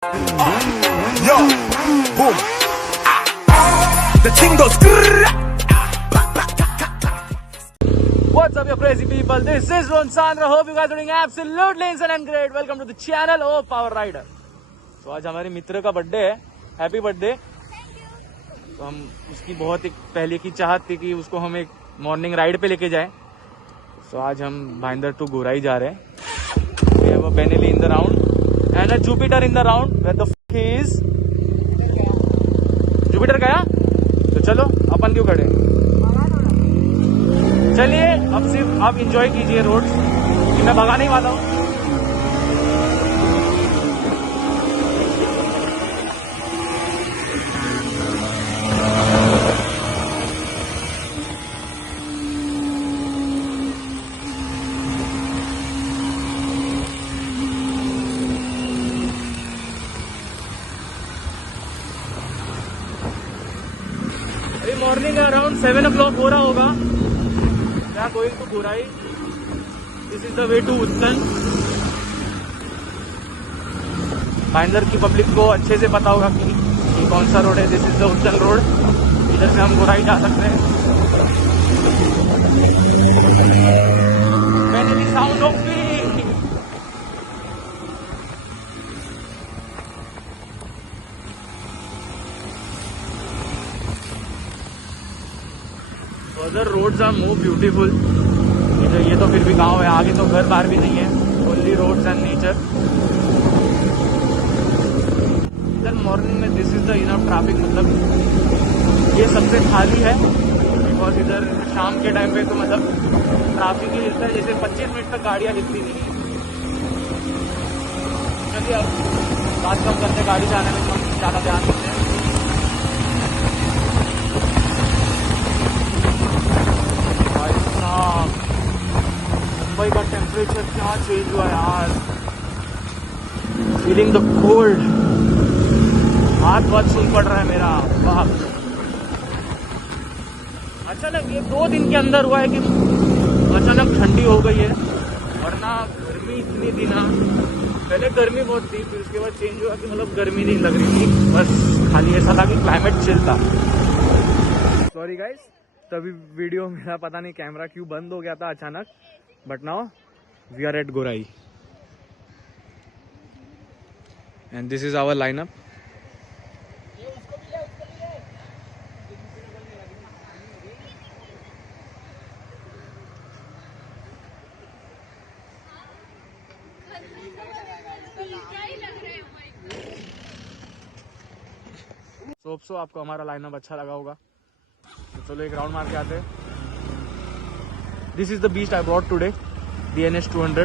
Yo, boom. The thing goes. What's up, you crazy people? This is Ron Sandra. Hope you guys are doing absolutely insane and great. Welcome to the channel of Power Rider. तो आज हमारे मित्र का बर्थडे है. Happy birthday. तो हम उसकी बहुत एक पहले की चाहत थी कि उसको हम एक मॉर्निंग राइड पे लेके जाएं. तो आज हम भाईंदर टू गोराई जा रहे हैं. We have a Benelli in the round and a Jupiter in the round. Where the f is? Jupiter गया? तो चलो अपन क्यों खड़े? चलिए अब सिर्फ आप इंजॉय कीजिए रोड. मैं भगाने ही वाला हूँ. मॉर्निंग अराउंड 7 o'clock हो रहा होगा. यहाँ going to Gorai. This is the way to Uttan. Bhayandar की पब्लिक को अच्छे से पता होगा कि कौन सा रोड है. This is the Uttan road. इधर से हम गोराई जा सकते हैं. मैंने भी साउंड ऑफ भी. Other roads are more beautiful. ये तो फिर भी गांव है. आगे तो घर बार भी नहीं है. Only roads and nature. इधर मॉर्निंग में this is the enough traffic. मतलब ये सबसे खाली है. बिकॉज इधर शाम के टाइम पे तो मतलब ट्रैफिक ही हिलता है. जैसे 25 मिनट तक गाड़ियाँ हिलती नहीं है. चलिए अब बात कम करते. गाड़ी चलाने में हम ज़्यादा ध्यान देते हैं. मुंबई का टेम्परेचर क्या चेंज हुआ यार. Feeling the cold. हाथ बहुत सून पड़ रहा है मेरा. वाह. अचानक ये 2 दिन के अंदर हुआ है कि अचानक ठंडी हो गई है. वरना गर्मी इतनी थी ना. पहले गर्मी बहुत थी. फिर उसके बाद चेंज हुआ कि मतलब गर्मी नहीं लग रही थी. बस खाली ऐसा था कि क्लाइमेट चिल था. Sorry guys. तभी वीडियो मेरा पता नहीं कैमरा क्यों बंद हो गया था अचानक. But now we are at Gorai and this is our lineup. So आपको हमारा लाइनअप अच्छा लगा होगा. तो चलो एक राउंड मार के आते हैं. This is the beast I brought today, the NS200.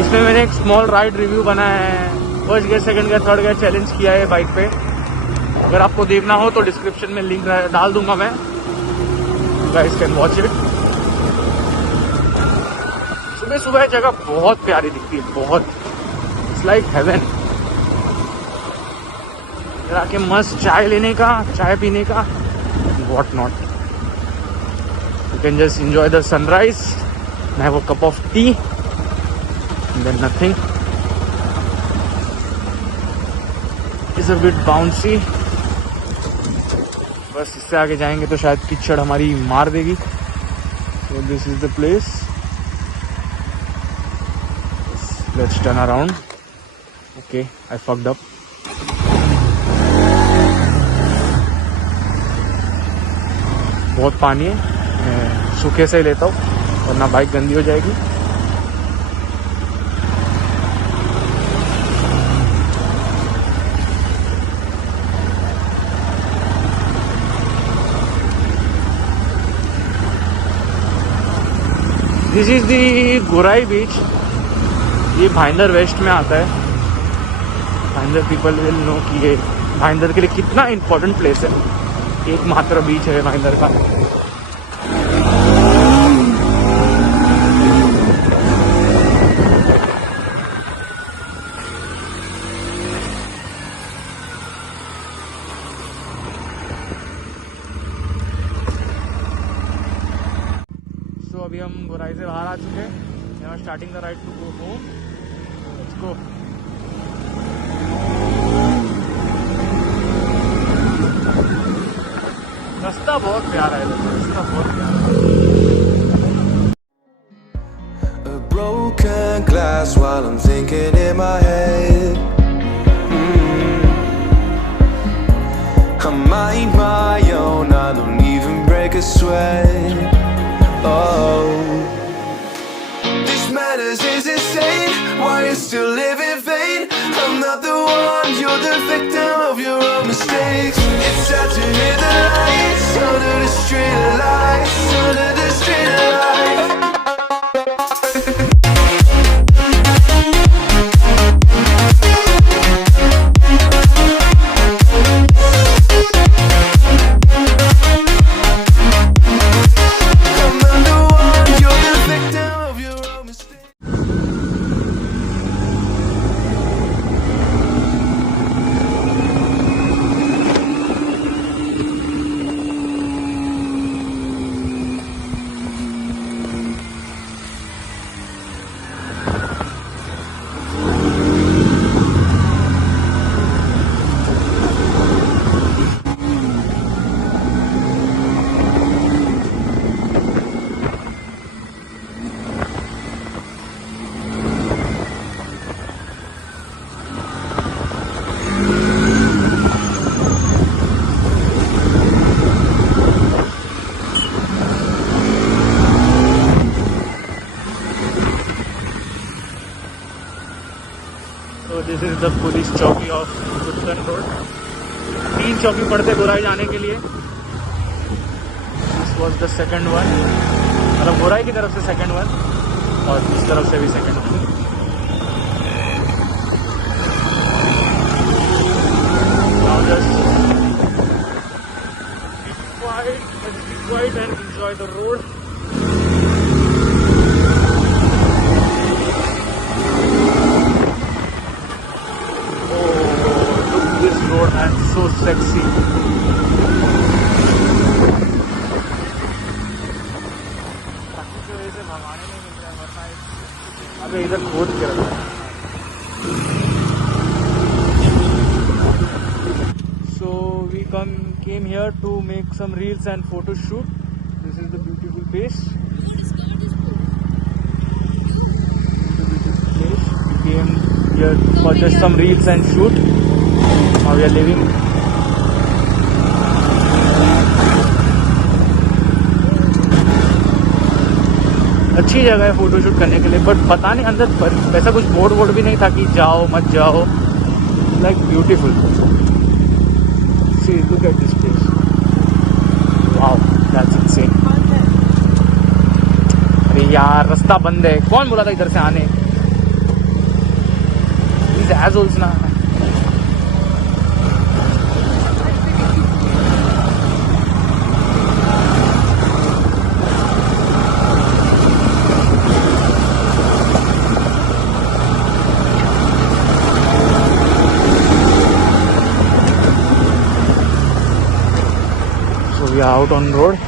इसमें मैंने एक स्मॉल राइड रिव्यू बनाया है. First gear, second gear, third gear challenge किया है बाइक पे. अगर आपको देखना हो तो डिस्क्रिप्शन में लिंक डाल दूंगा मैं. You guys can watch it. सुबह सुबह जगह बहुत प्यारी दिखती है. बहुत. It's like heaven. इधर आके मस्त चाय लेने का, चाय पीने का, what not. You can just enjoy the sunrise and have a cup of tea and then nothing. It's a bit bouncy. बस इससे आगे जाएंगे तो शायद कीचड़ हमारी मार देगी. So this is the place. Let's turn around. Okay, I fucked up. बहुत पानी है. सूखे से ही लेता हूँ वरना बाइक गंदी हो जाएगी. दिस इज दी गोराई बीच. ये भाईंदर वेस्ट में आता है. भाईंदर पीपल विल नो कि ये भाईंदर के लिए कितना इम्पोर्टेंट प्लेस है. एकमात्र बीच है भाईंदर का. अभी हम गोराई से बाहर आ चुके हैं. Starting the ride to go home. go. रास्ता बहुत प्यारा है, रास्ता बहुत प्यारा है। A broken glass while I'm thinking in my head. I mind my own, I don't even break a sweat. Oh, this madness is insane. Why you still live in vain? I'm not the one, you're the victim of your own mistakes. It's sad to hear the lights under the street lights, under the street lights. So this is the police चौकी of उत्तन रोड। 3 चौकी पड़ते गोराई जाने के लिए। This was the second one, मतलब गोराई की तरफ से second one और इस तरफ से भी second one। Now just be quiet and enjoy the road. This road and so sexy. अबे इधर खोद के रखा है। So we came here to make some reels and photo shoot. This is the beautiful place. We came here for just some reels and shoot. Now we are leaving. अच्छी जगह है photo shoot करने के लिए, बट पता नहीं अंदर वैसा कुछ बोर्ड भी नहीं था कि जाओ मत जाओ। Like beautiful. See look at this place, wow that's insane. अरे यार रास्ता बंद है, कौन बोला था इधर से आने? These assholes ना। We are out on road.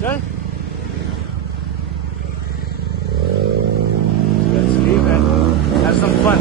Chal. Let's leave and have some fun.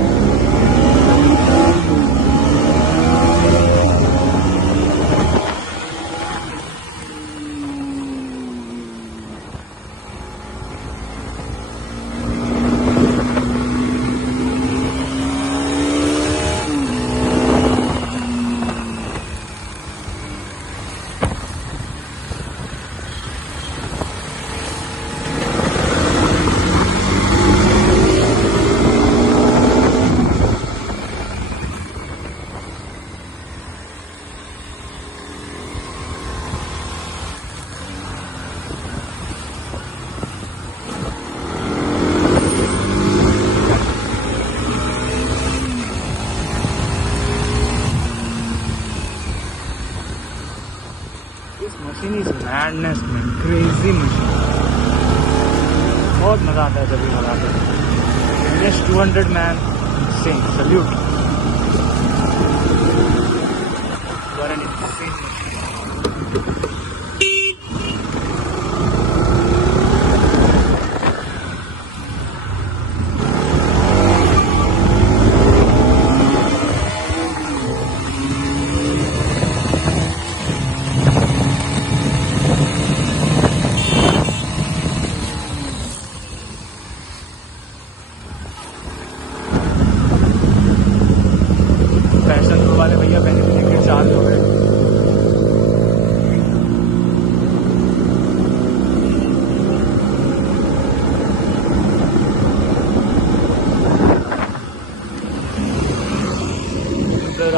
machine is madness man, crazy machine. बहुत मजा आता है जब ये लगाते हैं. Yes, 200 man, insane, salute. You are an insane machine.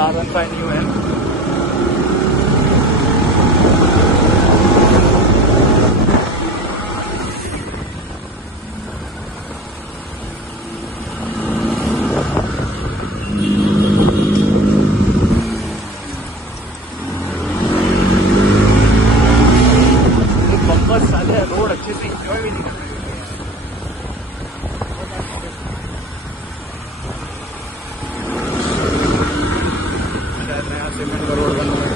R15 new है। बम्पर साले रोड अच्छे से इंजॉय भी नहीं कर रहे। शायद नया सीमेंट का रोड बन रहा है।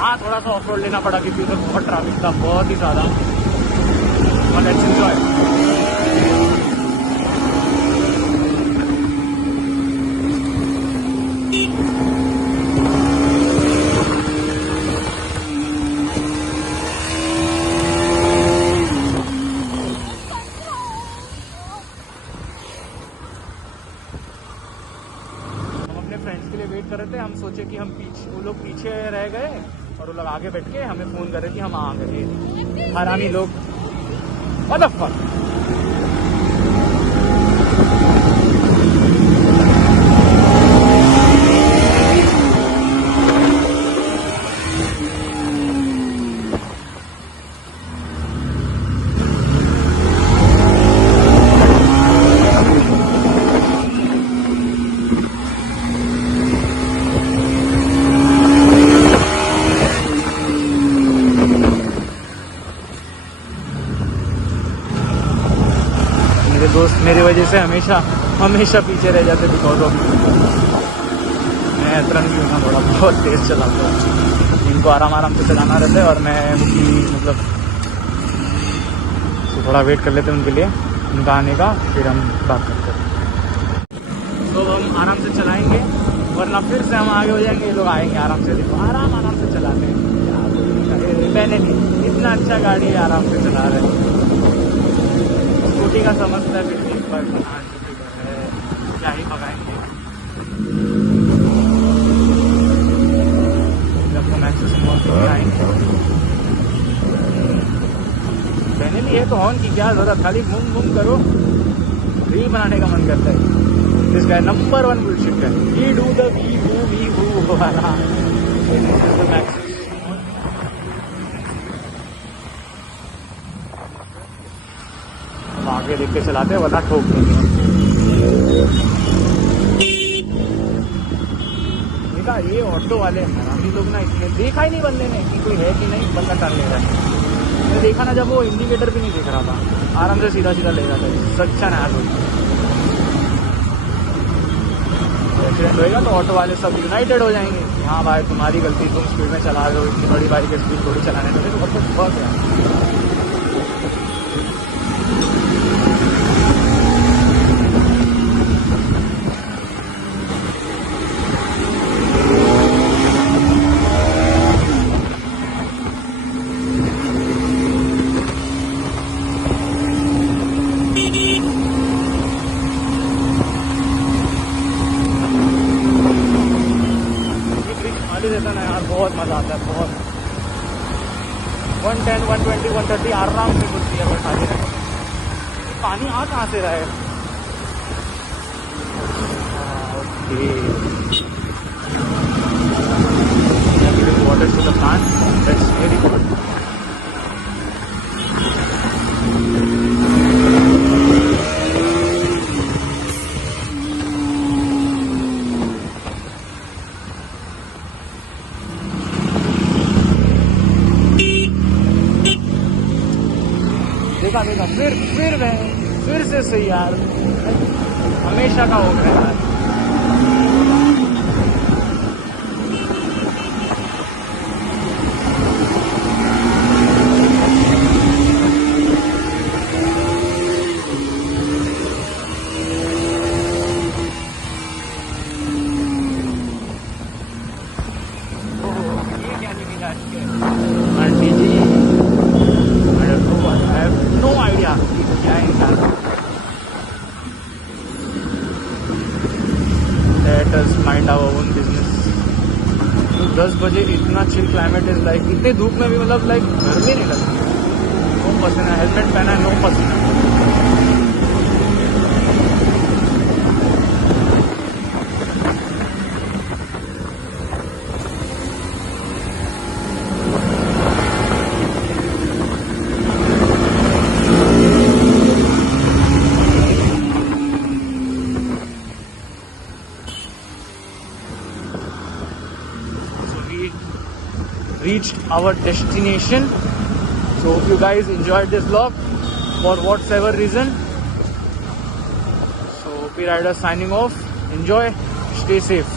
हाँ, थोड़ा सा ऑफ रोड लेना पड़ा क्योंकि उधर बहुत ट्रैफिक था, बहुत ही ज़्यादा। Let's enjoy. फ्रेंड्स के लिए वेट कर रहे थे। हम सोचे कि हम पीछे, वो लोग पीछे रह गए और वो लोग आगे बैठ के हमें फोन कर रहे कि हम आ गए। हरामी लोग। What the fuck? मेरे दोस्त मेरी वजह से हमेशा पीछे रह जाते बिकॉज ऑफ मैं तुरंत भी हूँ थोड़ा बहुत तेज चलाता हूँ। इनको आराम से चलाना रहता है और मैं उनकी मतलब तो थोड़ा वेट कर लेते हैं उनके लिए, उनका आने का, फिर हम बात करते हैं। तो हम आराम से चलाएंगे वरना फिर से हम आगे हो जाएंगे। ये लोग आएंगे आराम से, देखो आराम से चलाते हैं। मैंने नहीं, इतना अच्छा गाड़ी आराम से चला रहे हैं। स्कूटी का समझता है फिर भी, पर क्या ही भगाएंगे। जब तो मैक्सिस मैंने भी है तो हॉर्न की क्या जरूरत, खाली मुम करो, रील बनाने का मन करता है। दिस गाय नंबर 1 बुलशिट है। वी डू द वी हू वाला मैक्सिस। आगे देख के चलाते हैं वरना ठोक देंगे। देखा ये ऑटो वाले हरामी लोग ना, इसमें देखा ही नहीं बंदे ने कि कोई है कि नहीं, बंदा टर्न ले रहा है। मैंने देखा ना जब वो इंडिकेटर भी नहीं दिख रहा था, आराम से सीधा ले रहा था। सच्चा ना एक्सीडेंट होएगा तो ऑटो वाले सब यूनाइटेड हो जाएंगे। हाँ भाई तुम्हारी गलती, तुम स्पीड में चला रहे हो, इतनी बड़ी बाइक की स्पीड थोड़ी चलाने लगे तो बहुत है। देता ना यार, बहुत मजा आता है, बहुत। 110, 120, 130 आराम से घुसती है बट खाली रहे। पानी आ कहाँ से रहा है? Water to the plant, that's very good. देखा फिर से सही यार, हमेशा का हो गया यार। आंटी जी 10 बजे इतना चिल क्लाइमेट इज लाइक, इतने धूप में भी मतलब लाइक गर्मी नहीं लगती। नो पसीना, हेलमेट पहना है, नो पसीना। Reached our destination. So hope you guys enjoyed this vlog for whatever reason. So P Rider signing off. Enjoy, stay safe.